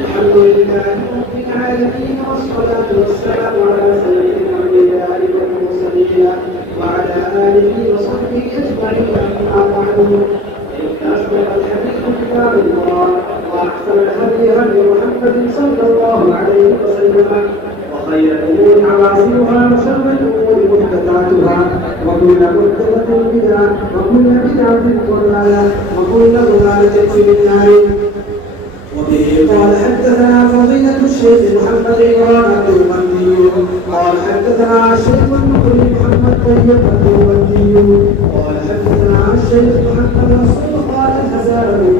الحمد لله رب العالمين والصلاة والسلام على سيد الأنبياء والمرسلين وعلى آله وصحبه أجمعين أما بعد فإن أصدق الحديث كتاب الله وأحسن الهدي هدي محمد صلى الله عليه وسلم وخير الأمور عوازلها وشر الأمور محدثاتها وكل محدثة بدعة وكل بدعة ضلالة وكل ضلالة في النار. وبه قال حدثنا فضيلة الشيخ محمد عمران الدومندي قال حدثنا الشيخ المقري محمد طيب الدومندي قال حدثنا الشيخ محمد رسول قال الهزالي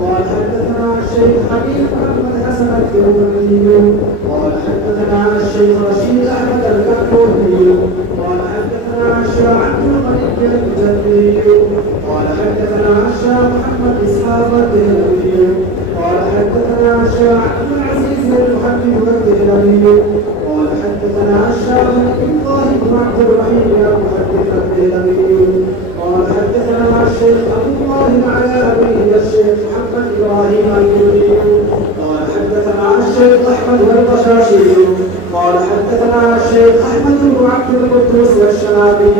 قال حدثنا الشيخ حبيب محمد حسن الدومندي قال حدثنا الشيخ رشيد احمد الكحولي قال حدثنا الشيخ عبد الغني الجدي قال حدثنا الشيخ محمد اسحاق الدهلوي قال حدثنا الشيخ عبد العزيز المحمد الدهلوي قال حدثنا الشيخ الله بن عبد الرحيم المحدث الدهلوي قال حدثنا الشيخ عبد الله على ابيه الشيخ محمد ابراهيم الكردي قال حدثنا الشيخ احمد القشاشي قال حدثنا الشيخ احمد بن عبد القدوس الشنابي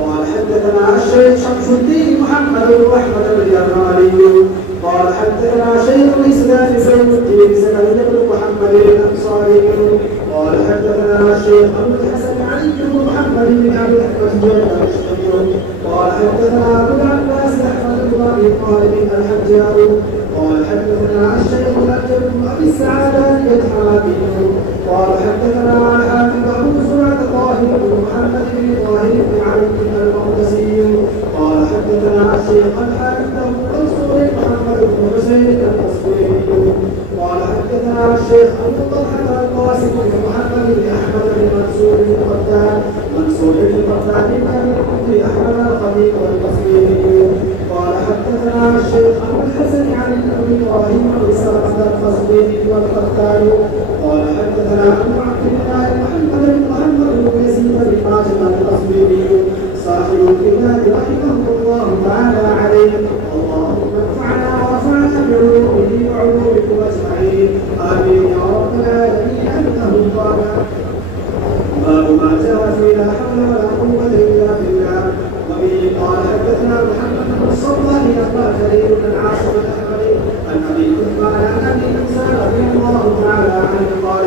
قال حدثنا الشيخ شمس الدين محمد بن احمد الجرالي قال حدثنا شيخ الاسلام سيف الدين زكريا بن محمد الانصاري قال حدثنا الشيخ ابو الحسن علي بن محمد بن ابي احمد الاشتري قال حدثنا ابو العباس احمد بن ابي طالب الحجاج قال حدثنا الشيخ الاجل بن ابي السعادات الحرابي قال حدثنا الحافظ ابو زرعه طاهر بن محمد بن طاهر بن علي المقدسي قال حدثنا الشيخ الحافظ ابو منصور محمد بن حسين التصويري قال حدثنا الشيخ ابو طلحه القاسم بن محمد بن احمد بن منصور القطان منصور القطان بن احمد الخليل التصويري قال حدثنا الشيخ ابو الحسن علي بن ابراهيم بن سلمة التصويري والقطان قال حدثنا ابو عبد الله محمد بن يزيد بن ماجد التصويري صاحب الكتاب رحمه الله تعالى عليه اللهم انفعنا وارفعنا بعلومه وعلومكم اجمعين امين يا رب العالمين. انه قال باب ما جاء في لا حول ولا قوه الا بالله. وبه قال حدثنا محمد بن الصباح اخبار خليل بن عاصم الاحمري عن ابي عثمان عن ابي موسى رضي الله تعالى عنه قال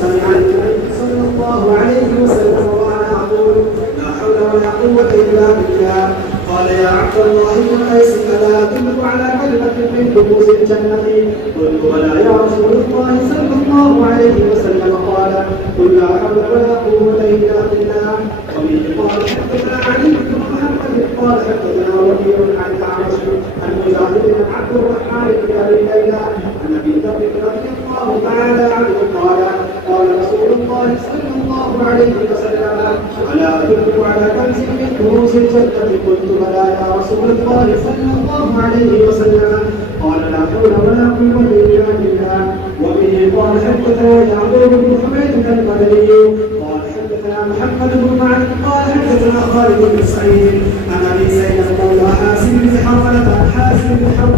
سمع النبي صلى الله عليه وسلم وانا اقول لا حول ولا قوه الا بالله. قال يا عبد الله بن قيس الا ادلك على كلمه من كنوز الجنه؟ قلت بلى يا رسول الله صلى الله عليه وسلم. قال قل لا حول ولا قوه الا بالله. وبه قال حدثنا علي بن محمد قال حدثنا وكيع عن الاعمش عن مجاهد بن عبد الرحمن بن ابي ليلى عن ابي ذر رضي الله تعالى عنه قال قال رسول الله صلى الله عليه وسلم الا ادلك على كنز من كنوز الجنه؟ قلت بلى يا رسول الله صلى الله عليه وسلم. قال لا حول ولا قوه الا بالله. وبه قال حدثنا يعقوب بن حميد المدني قال حدثنا محمد بن معن قال حدثنا خالد بن سعيد عن ابي سعيد مولى حاسم بن حرمله عن حاسم بن حرمله